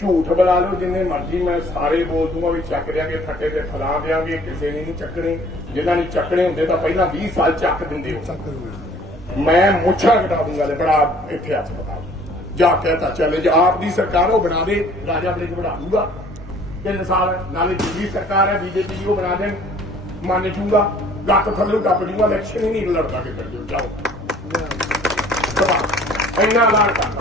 ਝੂਠ ਬਣਾ ਲਓ ਜਿੰਨੇ ਮਰਜ਼ੀ ਮੈਂ ਸਾਰੇ ਬੋਲ ਦੂੰਗਾ ਵੀ ਚੱਕ ਦਿਆਂਗੇ ਫੱਟੇ ਤੇ ਫਲਾ ਦਿਆਂਗੇ ਕਿਸੇ ਨੇ ਨਹੀਂ ਚੱਕਣੇ। ਜਿਨ੍ਹਾਂ ਨੇ ਚੱਕਣੇ ਹੁੰਦੇ ਤਾਂ ਪਹਿਲਾਂ 20 ਸਾਲ ਚੱਕ ਦਿੰਦੇ ਹੋ। ਮੈਂ ਮੁੱਛਾਂ ਘਟਾ ਦੂੰਗਾ ਲੈ ਬੜਾ ਇੱਥੇ ਬਤਾ ਜਾ ਕਹਤਾ ਚੈਲੰਜ ਆਪ ਦੀ ਸਰਕਾਰ ਉਹ ਬਣਾ ਦੇ ਰਾਜਾ ਬੜੇ ਬਣਾ ਦੂੰਗਾ। ਤਿੰਨ ਸਾਲ ਨਾਲੇ ਦਿੱਲੀ ਸਰਕਾਰ ਹੈ ਬੀਜੇਪੀ ਦੀ ਉਹ ਬਣਾ ਦੇਣ ਮੰਨ ਜੂਗਾ। ਗੱਤ ਥੱਲੋਂ ਟੱਪ ਜੂਗਾ ਇਲੈਕਸ਼ਨ ਹੀ ਨਹੀਂ ਲੜਦਾ ਕਿੱਧਰ ਜੋ ਜਾਓ ਸਭਾ। ਇੰਨਾ ਕਰਦਾ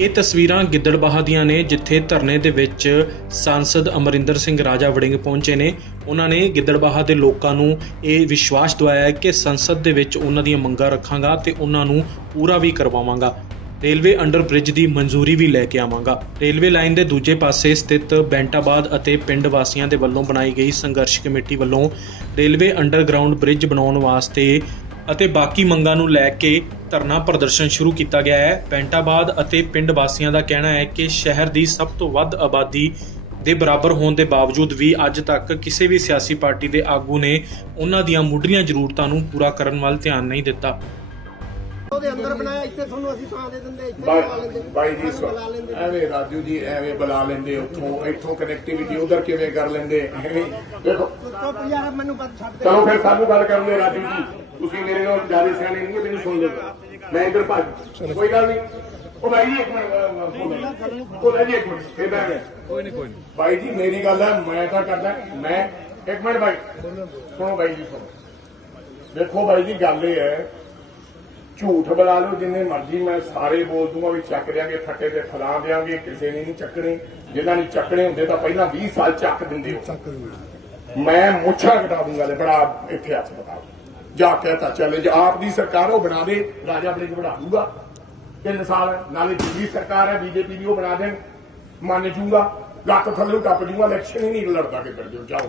ਇਹ ਤਸਵੀਰਾਂ ਗਿੱਦੜਬਾਹਾ ਦੀਆਂ ਨੇ, ਜਿੱਥੇ ਧਰਨੇ ਦੇ ਵਿੱਚ ਸਾਂਸਦ ਅਮਰਿੰਦਰ ਸਿੰਘ ਰਾਜਾ ਵੜਿੰਗ ਪਹੁੰਚੇ ਨੇ। ਉਹਨਾਂ ਨੇ ਗਿੱਦੜਬਾਹਾ ਦੇ ਲੋਕਾਂ ਨੂੰ ਇਹ ਵਿਸ਼ਵਾਸ ਦਿਵਾਇਆ ਹੈ ਕਿ ਸੰਸਦ ਦੇ ਵਿੱਚ ਉਹਨਾਂ ਦੀਆਂ ਮੰਗਾਂ ਰੱਖਾਂਗਾ ਤੇ ਉਹਨਾਂ ਨੂੰ ਪੂਰਾ ਵੀ ਕਰਵਾਵਾਂਗਾ। ਰੇਲਵੇ ਅੰਡਰ ਬ੍ਰਿਜ ਦੀ ਮਨਜ਼ੂਰੀ ਵੀ ਲੈ ਕੇ ਆਵਾਂਗਾ। ਰੇਲਵੇ ਲਾਈਨ ਦੇ ਦੂਜੇ ਪਾਸੇ ਸਥਿਤ ਬੈਂਟਾਬਾਦ ਅਤੇ ਪਿੰਡ ਵਾਸੀਆਂ ਦੇ ਵੱਲੋਂ ਬਣਾਈ ਗਈ ਸੰਘਰਸ਼ ਕਮੇਟੀ ਵੱਲੋਂ ਰੇਲਵੇ ਅੰਡਰਗਰਾਉਂਡ ਬ੍ਰਿਜ ਬਣਾਉਣ ਵਾਸਤੇ ਅਤੇ ਬਾਕੀ ਮੰਗਾਂ ਨੂੰ ਲੈ ਕੇ ਧਰਨਾ ਪ੍ਰਦਰਸ਼ਨ ਸ਼ੁਰੂ ਕੀਤਾ ਗਿਆ ਹੈ। ਪੈਂਟਾਬਾਦ ਅਤੇ ਪਿੰਡ ਵਾਸੀਆਂ ਦਾ ਕਹਿਣਾ ਹੈ ਕਿ ਸ਼ਹਿਰ ਦੀ ਸਭ ਤੋਂ ਵੱਧ ਆਬਾਦੀ ਦੇ ਬਰਾਬਰ ਹੋਣ ਦੇ ਬਾਵਜੂਦ ਵੀ ਅੱਜ ਤੱਕ ਕਿਸੇ ਵੀ ਸਿਆਸੀ ਪਾਰਟੀ ਦੇ ਆਗੂ ਨੇ ਉਹਨਾਂ ਦੀਆਂ ਮੁੱਢਲੀਆਂ ਜ਼ਰੂਰਤਾਂ ਨੂੰ ਪੂਰਾ ਕਰਨ ਵੱਲ ਧਿਆਨ ਨਹੀਂ ਦਿੱਤਾ। ਉਹਦੇ ਅੰਦਰ ਬਣਾਇਆ ਇੱਥੇ ਤੁਹਾਨੂੰ ਅਸੀਂ ਥਾਂ ਦੇ ਦਿੰਦੇ ਇੱਥੇ ਬਾਈ ਲੈਂਦੇ ਬਾਈ ਜੀ ਬੁਲਾ ਐਵੇਂ ਰਾਜੂ ਜੀ ਐਵੇਂ ਬੁਲਾ ਲੈਂਦੇ ਉੱਥੋਂ ਇੱਥੋਂ ਕਨੈਕਟੀਵਿਟੀ ਉਧਰ ਕਿਵੇਂ ਕਰ ਲੈਂਦੇ ਐਵੇਂ ਦੇਖੋ। ਚੁੱਪ ਯਾਰ ਮੈਨੂੰ ਬਸ ਛੱਡ ਦੇ। ਚਲੋ ਫਿਰ ਸਾਨੂੰ ਗੱਲ ਕਰਨ ਦੇ ਰਾਜੂ ਜੀ। ਤੁਸੀਂ ਮੇਰੇ ਨਾਲ ਜ਼ਿਆਦਾ ਸਿਆਣੇ ਨਹੀਂ ਮੈਨੂੰ ਸੁਣ ਲਓ। ਮੈਂ ਇੱਧਰ ਭੱਜ ਕੋਈ ਗੱਲ ਨਹੀਂ। ਉਹ ਭਾਈ ਜੀ ਇੱਕ ਮਿੰਟ ਬੋਲੋ। ਉਹ ਲੈ ਜੀ ਇੱਕ ਮਿੰਟ ਫਿਰ ਗਏ ਕੋਈ ਨਹੀਂ ਕੋਈ ਨਹੀਂ। ਭਾਈ ਜੀ ਮੇਰੀ ਗੱਲ ਹੈ ਮੈਂ ਤਾਂ ਕਰਦਾ ਮੈਂ ਇੱਕ ਮਿੰਟ ਭਾਈ। ਸੁਣੋ ਭਾਈ ਜੀ ਸੁਣੋ। ਦੇਖੋ ਭਾਈ ਜੀ ਗੱਲ ਇਹ ਹੈ ਝੂਠ ਬਣਾ ਲਓ ਜਿੰਨੇ ਮਰਜ਼ੀ ਮੈਂ ਸਾਰੇ ਬੋਲ ਦੂੰਗਾ ਵੀ ਚੱਕ ਦਿਆਂਗੇ ਫੱਟੇ ਤੇ ਫਲਾ ਦਿਆਂਗੇ ਕਿਸੇ ਨੇ ਨਹੀਂ ਚੱਕਣੇ। ਜਿਨ੍ਹਾਂ ਨੇ ਚੱਕਣੇ ਹੁੰਦੇ ਤਾਂ ਪਹਿਲਾਂ 20 ਸਾਲ ਚੱਕ ਦਿੰਦੇ ਹੋ। ਮੈਂ ਮੁੱਛਾਂ ਘਟਾ ਦੂੰਗਾ ਲੈ ਬੜਾ ਇੱਥੇ ਹੱਥ ਬਤਾ ਜਾ ਕਹਤਾ ਚੈਲੰਜ ਆਪ ਦੀ ਸਰਕਾਰ ਉਹ ਬਣਾ ਦੇ, ਰਾਜਾ ਬੜੇ ਬਣਾ ਦੂੰਗਾ। ਤਿੰਨ ਸਾਲ, ਨਾਲੇ ਦਿੱਲੀ ਸਰਕਾਰ ਹੈ, ਬੀਜੇਪੀ ਦੀ ਉਹ ਬਣਾ ਦੇਣ, ਮੰਨ ਜੂਗਾ। ਗੱਤ ਥੱਲੋਂ ਟੱਪ ਜੂਗਾ ਇਲੈਕਸ਼ਨ ਹੀ ਨਹੀਂ ਲੜਦਾ ਕਿੱਧਰ ਜੋ ਜਾਓ।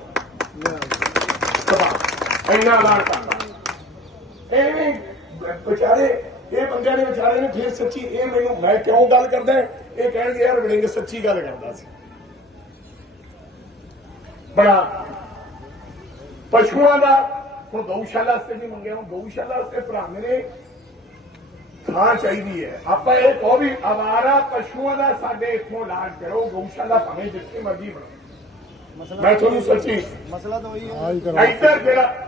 ਸਭਾ ਇੰਨਾ ਐਲਾਨ ਕਰਦਾ ਐਵੇਂ ਵਿਚਾਰੇ, ਇਹ ਬੰਦਿਆਂ ਨੇ ਵਿਚਾਰੇ ਨੇ ਫਿਰ ਸੱਚੀ, ਇਹ ਮੈਨੂੰ, ਮੈਂ ਕਿਉਂ ਗੱਲ ਕਰਦਾ ਇਹ ਕਹਿਣਗੇ, ਯਾਰ ਵੜਿੰਗ ਸੱਚੀ ਗੱਲ ਕਰਦਾ ਸੀ। ਬੜਾ, ਪਸ਼ੂਆਂ ਦਾ ਹੁਣ ਗਊਸ਼ਾਲਾ ਵਾਸਤੇ ਨਹੀਂ ਮੰਗਿਆ ਹੁਣ ਗਊਸ਼ਾਲਾ ਵਾਸਤੇ ਭਰਾ ਮੇਰੇ ਥਾਂ ਚਾਹੀਦੀ ਹੈ। ਆਪਾਂ ਇਹ ਕਹੋ ਵੀ ਆਵਾਰਾ ਪਸ਼ੂਆਂ ਦਾ ਸਾਡੇ ਇੱਥੋਂ ਇਲਾਜ ਕਰੋ ਗਊਸ਼ਾਲਾ ਭਾਵੇਂ ਜਿੱਥੇ ਮਰਜ਼ੀ ਬਣੋ। ਮੈਂ ਤੁਹਾਨੂੰ ਸੱਚੀ ਮਸਲਾ ਤਾਂ ਉਹੀ ਹੈ। ਇੱਧਰ ਜਿਹੜਾ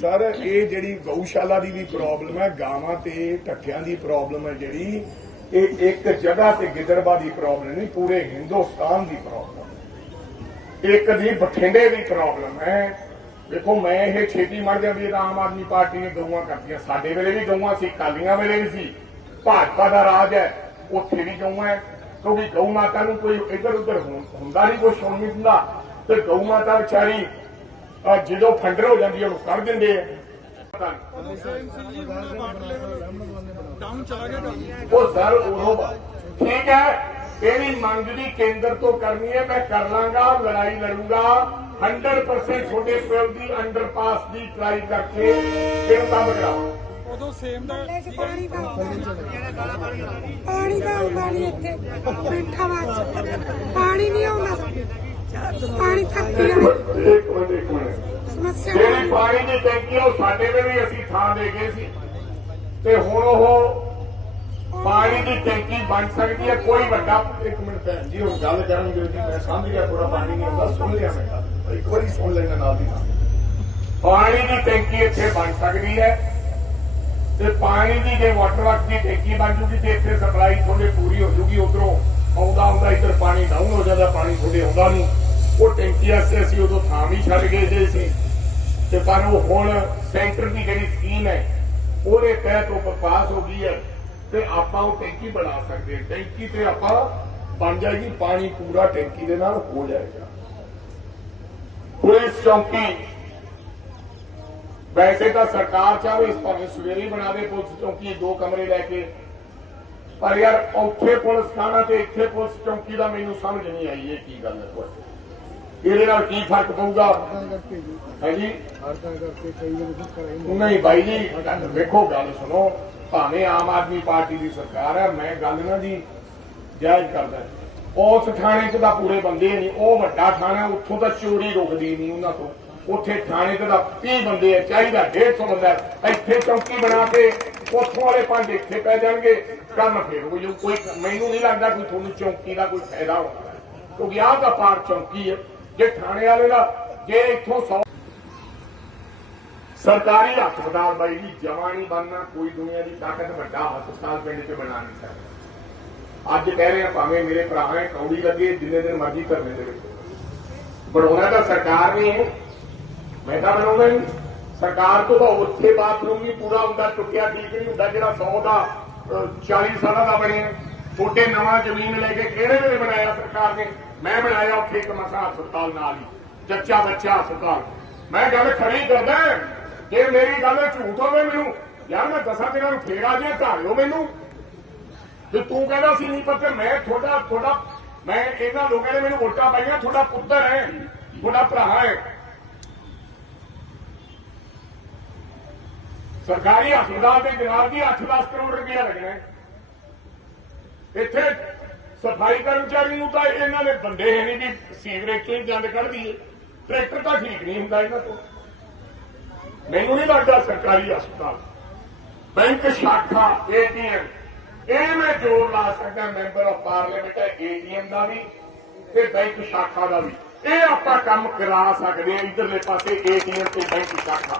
ਸਰ ਇਹ ਜਿਹੜੀ ਗਊਸ਼ਾਲਾ ਦੀ ਵੀ ਪ੍ਰੋਬਲਮ ਹੈ ਗਾਵਾਂ ਤੇ ਟੱਕਿਆਂ ਦੀ ਪ੍ਰੋਬਲਮ ਹੈ ਜਿਹੜੀ ਇਹ ਇੱਕ ਜਗ੍ਹਾ ਤੇ ਗਿੱਦੜਬਾ ਦੀ ਪ੍ਰੋਬਲਮ ਨਹੀਂ ਪੂਰੇ ਹਿੰਦੁਸਤਾਨ ਦੀ ਪ੍ਰੋਬਲਮ ਇੱਕ ਦੀ ਬਠਿੰਡੇ ਦੀ ਪ੍ਰੋਬਲਮ ਹੈ। ਦੇਖੋ, ਮੈਂ ਇਹ ਛੇਤੀ ਮਰ ਜਾਂਦੀ ਹੈ ਤਾਂ ਆਮ ਆਦਮੀ ਪਾਰਟੀ ਨੇ ਗਊਆਂ ਕਰਤੀਆਂ ਸਾਡੇ ਵੇਲੇ ਵੀ ਗਊਆਂ ਸੀ ਕਾਲੀਆਂ ਵੇਲੇ ਵੀ ਸੀ। ਭਾਜਪਾ ਦਾ ਰਾਜ ਹੈ, ਉੱਥੇ ਵੀ ਗਊਆਂ ਹੈ। ਕਿਉਂਕਿ ਗਊ ਮਾਤਾ ਨੂੰ ਕੋਈ ਇੱਧਰ ਉੱਧਰ ਹੁੰਦਾ ਨਹੀਂ, ਕੋਈ ਹੋਣ ਨਹੀਂ ਦਿੰਦਾ। ਤੇ ਗਊ ਮਾਤਾ ਵਿਚਾਰੀ ਜਦੋਂ ਫੰਡਰ ਹੋ ਜਾਂਦੀ ਹੈ, ਉਹਨੂੰ ਕੱਢ ਦਿੰਦੇ ਆ ਉਹ ਸਰ, ਉਹ ਠੀਕ ਹੈ ਇਹਦੀ ਮੰਗ ਦੀ ਕੇਂਦਰ ਤੋਂ ਕਰਨੀ ਹੈ, ਮੈਂ ਕਰ ਲਾਂਗਾ, ਲੜਾਈ ਲੜੂੰਗਾ। 100% ਤੁਹਾਡੇ ਪਿਓ ਦੀ ਅੰਡਰਪਾਸ ਦੀ ਟਰਾਈ ਕਰਕੇ ਇਹਨੂੰ ਕੰਮ ਕਰਾਓ। ਉਦੋਂ ਸੇਮ ਦਾ ਪਾਣੀ ਦਾ ਆਉਂਦਾ ਨਹੀਂ। ਪਾਣੀ ਦਾ ਆਉਂਦਾ ਨਹੀਂ ਇੱਥੇ। ਮਿੱਠਾ ਵਾਚ ਪਾਣੀ ਨਹੀਂ ਆਉਂਦਾ। ਪਾਣੀ ਤੱਕ ਇੱਕ ਮਿੰਟ ਇੱਕ ਮਿੰਟ ਇੱਕ ਮਿੰਟ। ਸਮੱਸਿਆ ਜਿਹੜੀ ਪਾਣੀ ਦੀ ਟੈਂਕੀ ਉਹ ਸਾਡੇ ਵੇਲੇ ਹੀ ਅਸੀਂ ਥਾਂ ਦੇ ਗਏ ਸੀ। ਤੇ ਹੁਣ ਉਹ ਪਾਣੀ ਦੀ ਟੈਂਕੀ ਬਣ ਸਕਦੀ ਹੈ ਕੋਈ ਵੱਡਾ ਇੱਕ ਮਿੰਟ ਭੈਣ ਜੀ ਹੁਣ ਗੱਲ ਕਰਾਂਗੇ ਜੀ ਮੈਂ ਸਮਝ ਗਿਆ ਥੋੜਾ ਪਾਣੀ ਨਹੀਂ ਆਉਂਦਾ ਸੁਣ ਲਿਆ ਮੈਂ ਗੱਲ। ਇੱਕ ਵਾਰੀ ਸੁਣ ਲੈਣਾ ਨਾਲ ਦੀ ਨਾਲ। ਪਾਣੀ ਦੀ ਟੈਂਕੀ ਇੱਥੇ ਬਣ ਸਕਦੀ ਹੈ ਤੇ ਪਾਣੀ ਦੀ ਜੇ ਵਾਟਰ ਵਰਕਸ ਦੀ ਟੈਂਕੀ ਬਣ ਜੂਗੀ ਤੇ ਇੱਥੇ ਸਪਲਾਈ ਤੁਹਾਡੇ ਪੂਰੀ ਹੋ ਜੂਗੀ, ਉਧਰੋਂ ਆਉਂਦਾ ਆਉਂਦਾ ਇੱਧਰ ਪਾਣੀ ਡਾਊਨ ਹੋ ਜਾਂਦਾ, ਪਾਣੀ ਤੁਹਾਡੇ ਆਉਂਦਾ ਨਹੀਂ। ਉਹ ਟੈਂਕੀ ਵਾਸਤੇ ਅਸੀਂ ਉਦੋਂ ਥਾਂ ਵੀ ਛੱਡ ਗਏ ਜੇ ਸੀ। ਤੇ ਪਰ ਉਹ ਹੁਣ ਸੈਂਟਰ ਦੀ ਜਿਹੜੀ ਸਕੀਮ ਹੈ, ਉਹਦੇ ਤਹਿਤ ਉਹ ਪਾਸ ਹੋ ਗਈ ਹੈ ਤੇ ਆਪਾਂ ਉਹ ਟੈਂਕੀ ਬਣਾ ਸਕਦੇ ਹਾਂ। ਟੈਂਕੀ ਤੇ ਆਪਾਂ ਬਣ ਜਾਏਗੀ, ਪਾਣੀ ਪੂਰਾ ਟੈਂਕੀ ਦੇ ਨਾਲ ਹੋ ਜਾਏਗਾ। ਪੁਲਿਸ ਚੌਕੀ। ਵੈਸੇ ਤਾਂ ਸਰਕਾਰ ਚਾਹੇ ਇਸ ਭਾਵੇਂ ਸਵੇਰੇ ਹੀ ਬਣਾ ਦੇ ਪੁਲਿਸ ਚੌਕੀ, ਦੋ ਕਮਰੇ ਲੈ ਕੇ। ਪਰ ਯਾਰ ਉੱਥੇ ਪੁਲਿਸ ਥਾਣਾ ਤੇ ਇੱਥੇ ਪੁਲਿਸ ਚੌਕੀ ਦਾ ਮੈਨੂੰ ਸਮਝ ਨਹੀਂ ਆਈ ਇਹ ਕੀ ਗੱਲ ਹੈ ਇਹਦੇ ਨਾਲ ਕੀ ਫ਼ਰਕ ਪਊਗਾ? ਹੈ ਨਹੀਂ ਬਾਈ ਜੀ ਵੇਖੋ ਗੱਲ ਸੁਣੋ। ਭਾਵੇਂ ਆਮ ਆਦਮੀ ਪਾਰਟੀ ਦੀ ਸਰਕਾਰ ਹੈ, ਮੈਂ ਗੱਲ ਨਾ ਦੀ ਜਾਇਜ਼ ਕਰਦਾ। ਉਸ ਥਾਣੇ 'ਚ ਤਾਂ ਪੂਰੇ ਬੰਦੇ ਨਹੀਂ, ਉਹ ਵੱਡਾ ਥਾਣਾ, ਉੱਥੋਂ ਤਾਂ ਚੋਰੀ ਰੁਕਦੀ ਨਹੀਂ ਉਹਨਾਂ ਤੋਂ ਉੱਥੇ ਥਾਣੇ 'ਚ ਤਾਂ 30 ਬੰਦੇ ਆ, ਚਾਹੀਦਾ 150 ਬੰਦਾ। ਇੱਥੇ ਚੌਕੀ ਬਣਾ ਕੇ ਉੱਥੋਂ ਵਾਲੇ ਪੰਜ ਇੱਥੇ ਪੈ ਜਾਣਗੇ, ਕੰਮ ਫੇਰ ਹੋ ਕੋਈ ਮੈਨੂੰ ਨਹੀਂ ਲੱਗਦਾ ਕੋਈ ਤੁਹਾਨੂੰ ਚੌਕੀ ਦਾ ਕੋਈ ਫਾਇਦਾ ਹੋਣਾ। ਕਿਉਂਕਿ ਆਹ ਤਾਂ ਪਾਰ ਚੌਕੀ ਹੈ ਜੇ ਥਾਣੇ ਵਾਲੇ ਦਾ, ਜੇ ਇੱਥੋਂ 100 ਸਰਕਾਰੀ ਹਸਪਤਾਲ ਬਾਈ ਜੀ ਜਮਾ ਨਹੀਂ ਬਣਨਾ ਕੋਈ ਦੁਨੀਆ ਦੀ ਤਾਕਤ ਵੱਡਾ ਹਸਪਤਾਲ ਪਿੰਡ 'ਚ ਬਣਾ ਨਹੀਂ ਸਕਦਾ। ਅੱਜ ਕਹਿ ਰਹੇ ਭਾਵੇਂ ਮੇਰੇ ਭਰਾ ਹੈ ਕੌੜੀ ਲੱਗੇ, ਜਿੰਨੇ ਦਿਨ ਮਰਜ਼ੀ ਕਰਨੇ ਦੇ ਵਿੱਚ। ਬਣਾਉਣਾ ਤਾਂ ਸਰਕਾਰ ਨੇ ਹੈ ਮੈਂ ਤਾਂ ਬਣਾਉਂਦਾ ਨਹੀਂ। ਸਰਕਾਰ ਤੋਂ ਤਾਂ ਉੱਥੇ ਬਾਥਰੂਮ ਨਹੀਂ ਪੂਰਾ ਹੁੰਦਾ, ਟੁੱਟਿਆ ਠੀਕ ਨਹੀਂ ਹੁੰਦਾ, ਜਿਹੜਾ 100 ਦਾ 40 ਸਾਲਾਂ ਦਾ ਬਣਿਆ। ਛੋਟੇ ਨਵਾਂ ਜ਼ਮੀਨ ਲੈ ਕੇ ਕਿਹੜੇ ਵੇਲੇ ਬਣਾਇਆ ਸਰਕਾਰ ਨੇ? ਮੈਂ ਬਣਾਇਆ ਉੱਥੇ ਇੱਕ ਮਸਾ ਹਸਪਤਾਲ ਨਾਲ ਹੀ, ਜੱਚਾ ਬੱਚਾ ਹਸਪਤਾਲ। ਮੈਂ ਗੱਲ ਖੜੀ ਕਰਦਾ ਜੇ ਮੇਰੀ ਗੱਲ ਝੂਠ ਹੋਵੇ ਮੈਨੂੰ, ਯਾਰ ਮੈਂ ਦਸਾਂ ਦਿਨਾਂ ਨੂੰ ਫੇਰ ਆ ਜੇ ਢਾਲਿਓ ਮੈਨੂੰ। ਤੇ ਤੂੰ ਕਹਿੰਦਾ ਸੀ ਨਹੀਂ ਪਰ ਮੈਂ ਤੁਹਾਡਾ ਤੁਹਾਡਾ ਮੈਂ ਇਹਨਾਂ ਲੋਕਾਂ ਨੇ ਮੈਨੂੰ ਵੋਟਾਂ ਪਾਈਆਂ, ਤੁਹਾਡਾ ਪੁੱਤਰ ਹੈ, ਤੁਹਾਡਾ ਭਰਾ ਹੈ। ਸਰਕਾਰੀ ਹਸਪਤਾਲ ਦੇ ਜਨਾਬ ਦੀ 8-10 ਕਰੋੜ ਰੁਪਇਆ ਲੱਗਣਾ ਇੱਥੇ ਸਫ਼ਾਈ ਕਰਮਚਾਰੀ ਨੂੰ ਤਾਂ ਇਹਨਾਂ ਦੇ ਬੰਦੇ ਹੈ ਨਹੀਂ ਵੀ ਸੀਵਰੇਜ ਤੋਂ ਹੀ ਗੰਦ ਕੱਢ ਦਈਏ। ਟਰੈਕਟਰ ਤਾਂ ਠੀਕ ਨਹੀਂ ਹੁੰਦਾ ਇਹਨਾਂ ਤੋਂ। ਮੈਨੂੰ ਨਹੀਂ ਲੱਗਦਾ ਸਰਕਾਰੀ ਹਸਪਤਾਲ। ਬੈਂਕ ਸ਼ਾਖਾ, ਏਟੀਐਮ। ਇਹ ਮੈਂ ਜੋਰ ਲਾ ਸਕਦਾ ਮੈਂਬਰ ਆਫ ਪਾਰਲੀਮੈਂਟ ਏਟੀਐਮ ਦਾ ਵੀ ਤੇ ਬੈਂਕ ਸ਼ਾਖਾ ਦਾ ਵੀ। ਇਹ ਆਪਾਂ ਕੰਮ ਕਰਾ ਸਕਦੇ ਹਾਂ ਇਧਰਲੇ ਪਾਸੇ ਏਟੀਐਮ ਤੇ ਬੈਂਕ ਸ਼ਾਖਾ।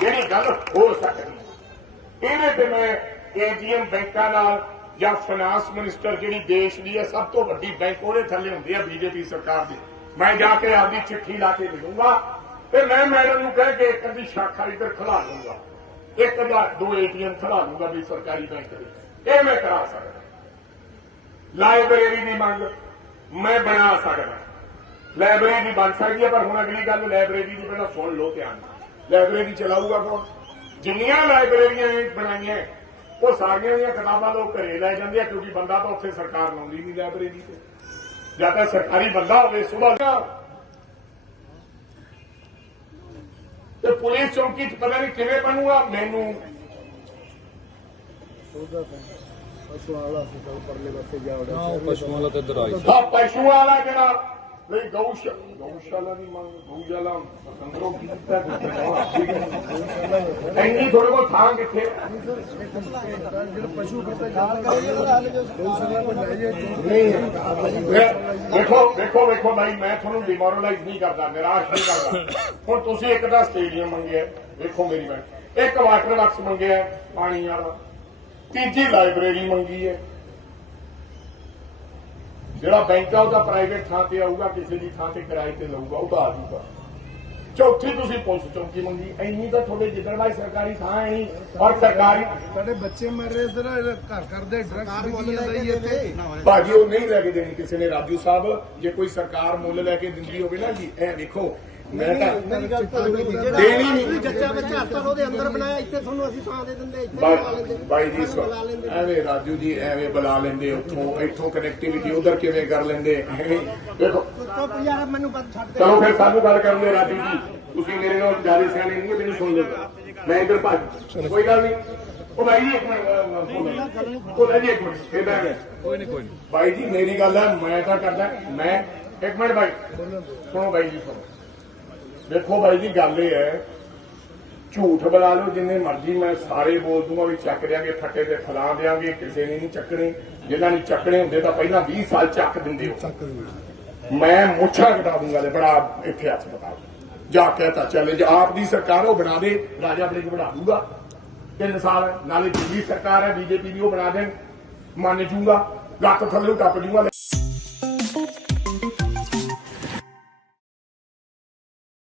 ਜਿਹੜੀ ਗੱਲ ਹੋ ਸਕਦੀ ਇਹਦੇ ਤੇ ਮੈਂ ਏਟੀਐਮ ਬੈਂਕਾਂ ਨਾਲ ਜਾਂ ਫਾਈਨਾਂਸ ਮਿਨਿਸਟਰ ਜਿਹੜੀ ਦੇਸ਼ ਦੀ ਹੈ, ਸਭ ਤੋਂ ਵੱਡੀ ਬੈਂਕ ਉਹਦੇ ਥੱਲੇ ਹੁੰਦੀ ਹੈ ਬੀਜੇਪੀ ਸਰਕਾਰ ਦੀ। ਮੈਂ ਜਾ ਕੇ ਆਪਦੀ ਚਿੱਠੀ ਲਾ ਕੇ ਮਿਲੂੰਗਾ ਤੇ ਮੈਂ ਮੈਡਮ ਨੂੰ ਕਹਿ ਕੇ ਇੱਕ ਅੱਧੀ ਸ਼ਾਖਾ ਇੱਧਰ ਖੁਲਾ ਦੂੰਗਾ। ਇੱਕ ਦਾ ਦੋ ਏਟੀਐਮ ਖੜਾ ਦੂੰਗਾ ਵੀ ਸਰਕਾਰੀ ਬੈਂਕ ਦੇ ਇਹ ਮੈਂ ਕਰਾ ਸਕਦਾ। ਲਾਇਬ੍ਰੇਰੀ ਦੀ ਮੰਗ ਮੈਂ ਬਣਾ ਸਕਦਾ। ਲਾਇਬ੍ਰੇਰੀ ਦੀ ਬਣ ਸਕਦੀ ਹੈ, ਪਰ ਹੁਣ ਅਗਲੀ ਗੱਲ, ਲਾਇਬ੍ਰੇਰੀ ਦੀ ਪਹਿਲਾਂ ਸੁਣ ਲਓ ਧਿਆਨ ਨਾਲ। ਲਾਇਬ੍ਰੇਰੀ ਚਲਾਊਗਾ ਕੌਣ? ਜਿੰਨੀਆਂ ਲਾਇਬ੍ਰੇਰੀਆਂ ਬਣਾਈਆਂ, ਉਹ ਸਾਰੀਆਂ ਦੀਆਂ ਕਿਤਾਬਾਂ ਲੋਕ ਘਰੇ ਲੈ ਜਾਂਦੇ ਆ, ਕਿਉਂਕਿ ਬੰਦਾ ਤਾਂ ਉੱਥੇ ਸਰਕਾਰ ਲਾਉਂਦੀ ਨਹੀਂ ਲਾਇਬ੍ਰੇਰੀ ਤੇ। ਜਾਂ ਤਾਂ ਸਰਕਾਰੀ ਬੰਦਾ ਹੋਵੇ, ਸੁਬਾਹ ਤੇ ਪੁਲਿਸ ਚੌਕੀ ਚ ਪਤਾ ਨਹੀਂ ਕਿਵੇਂ ਬਣੂਗਾ, ਮੈਨੂੰ ਪਸ਼ੂਆਂ ਵਾਲਾ ਤੇ ਇੱਧਰ ਆਈ ਹਾਂ ਪਸ਼ੂ ਵਾਲਾ ਜਿਹੜਾ ਨਹੀਂ ਗਊਸ਼ ਗਊਸ਼ਾਲਾ ਨਹੀਂ ਮੰਗ ਗਊਸ਼ਾਲਾ। ਅੰਦਰੋਂ ਕੀਤਾ ਐਂਗੀ ਥੋੜੇ ਕੋਲ ਥਾਂ ਕਿੱਥੇ? ਨਹੀਂ ਵੇ- ਵੇਖੋ ਵੇਖੋ ਵੇਖੋ ਭਾਈ ਮੈਂ ਤੁਹਾਨੂੰ ਡਿਮੋਰਲਾਈਜ਼ ਨਹੀਂ ਕਰਦਾ ਨਿਰਾਸ਼ ਨਹੀਂ ਕਰਦਾ। ਹੁਣ ਤੁਸੀਂ ਇੱਕ ਤਾਂ ਸਟੇਡੀਅਮ ਮੰਗਿਆ ਵੇਖੋ ਮੇਰੀ ਮੈਂ। ਇੱਕ ਵਾਟਰ ਬਾਕਸ ਮੰਗਿਆ ਪਾਣੀ ਵਾਲਾ। ਤੀਜੀ ਲਾਇਬ੍ਰੇਰੀ ਮੰਗੀ ਹੈ। ਜਿਹੜਾ ਬੈਂਕ ਆ ਉਹਦਾ ਪ੍ਰਾਈਵੇਟ ਥਾਂ ਤੇ ਆਊਗਾ ਕਿਸੇ ਦੀ ਥਾਂ ਤੇ ਕਿਰਾਏ ਤੇ ਲਊਗਾ ਉਹ ਤਾਂ ਆ ਜਾਊਗਾ ਚੌਥੀ ਤੁਸੀਂ ਪੁਲਿਸ ਚੌਕੀ ਮੰਗੀ ਐਨੀ ਤਾਂ ਤੁਹਾਡੇ ਜਿੱਦਣ ਭਾਈ ਸਰਕਾਰੀ ਥਾਂ ਹੈ ਨਹੀਂ ਔਰ ਸਰਕਾਰੀ ਸਾਡੇ ਬੱਚੇ ਮਰ ਰਹੇ ਸੀ ਨਾ ਇਹ ਘਰ ਘਰ ਦੇ ਡਰੱਗਸ ਵਿਕੀ ਜਾਂਦਾ ਹੀ ਇੱਥੇ? ਭਾਜੀ ਉਹ ਨਹੀਂ ਲੈ ਕੇ ਦੇਣੀ ਕਿਸੇ ਨੇ ਰਾਜੂ ਸਾਹਿਬ ਜੇ ਕੋਈ ਸਰਕਾਰ ਮੁੱਲ ਲੈ ਕੇ ਦਿੰਦੀ ਹੋਵੇ ਨਾ ਜੀ ਇਹ ਵੇਖੋ ਮੈਂ ਤਾਂ ਦੇਣੀ ਨਹੀਂ। ਤੁਸੀਂ ਜੱਚਾ ਬੱਚਾ ਹਸਪਤਾਲ ਉਹਦੇ ਅੰਦਰ ਬਣਾਇਆ ਇੱਥੇ ਤੁਹਾਨੂੰ ਅਸੀਂ ਥਾਂ ਦੇ ਦਿੰਦੇ ਇੱਥੇ ਬੁਲਾ ਬਾਈ ਲੈਂਦੇ ਬਾਈ ਜੀ ਸੋ ਬੁਲਾ ਲੈਂਦੇ। ਐਵੇਂ ਰਾਜੂ ਜੀ ਐਵੇਂ ਬੁਲਾ ਲੈਂਦੇ ਉੱਥੋਂ ਇੱਥੋਂ ਕਨੈਕਟੀਵਿਟੀ ਉਧਰ ਕਿਵੇਂ ਕਰ ਲੈਂਦੇ ਐਵੇਂ। ਦੇਖੋ। ਚੁੱਪ ਯਾਰ ਮੈਨੂੰ ਬਸ ਛੱਡ ਦੇ। ਚਲੋ ਫਿਰ ਸਾਨੂੰ ਗੱਲ ਕਰਨ ਦੇ ਰਾਜੂ ਜੀ। ਤੁਸੀਂ ਮੇਰੇ ਨਾਲ ਜ਼ਿਆਦਾ ਸਿਆਣੇ ਨਹੀਂ ਹੋ, ਮੈਨੂੰ ਸੁਣ ਲਓ। ਮੈਂ ਇੱਧਰ ਭੱਜ ਕੋਈ ਗੱਲ ਨਹੀਂ। ਉਹ ਭਾਈ ਜੀ ਇੱਕ ਮਿੰਟ ਅਹ, ਉਹ ਲੈ ਜੀ ਇੱਕ ਮਿੰਟ ਫੇਰ ਬੈਠ ਗਏ ਕੋਈ ਨਹੀਂ ਕੋਈ ਨਹੀਂ। ਭਾਈ ਜੀ ਮੇਰੀ ਗੱਲ ਹੈ ਮੈਂ ਤਾਂ ਕਰਦਾ ਮੈਂ ਇੱਕ ਮਿੰਟ ਭਾਈ ਸੁਣੋ ਭਾਈ ਜੀ ਸੁਣੋ। ਦੇਖੋ ਭਾਈ ਜੀ ਗੱਲ ਇਹ ਹੈ ਝੂਠ ਬੁਲਾ ਲਓ ਜਿੰਨੇ ਮਰਜ਼ੀ ਮੈਂ ਸਾਰੇ ਬੋਲ ਦੂੰਗਾ ਵੀ ਚੱਕ ਦਿਆਂਗੇ ਫੱਟੇ ਤੇ ਫਲਾ ਦਿਆਂਗੇ ਕਿਸੇ ਨੇ ਨਹੀਂ ਚੱਕਣੇ। ਜਿਨ੍ਹਾਂ ਨੇ ਚੱਕਣੇ ਹੁੰਦੇ ਤਾਂ ਪਹਿਲਾਂ 20 ਸਾਲ ਚੱਕ ਦਿੰਦੇ ਹੋ। ਮੈਂ ਮੁੱਛਾਂ ਕਟਾ ਦੂੰਗਾ ਲੈ ਬੜਾ ਇੱਥੇ ਹੱਥ ਬਤਾ ਜਾ ਕੇ ਤਾਂ ਚੈਲੰਜ ਆਪ ਦੀ ਸਰਕਾਰ ਉਹ ਬਣਾ ਦੇ ਰਾਜਾ ਬੜੇ ਬਣਾ ਦੂਗਾ। ਤਿੰਨ ਸਾਲ ਨਾਲੇ ਦਿੱਲੀ ਸਰਕਾਰ ਹੈ ਬੀਜੇਪੀ ਦੀ ਉਹ ਬਣਾ ਦੇਣ। ਮੰਨ ਜੂਗਾ ਗੱਤ ਥੱਲੇ ਟੱਪ ਜੂਗਾ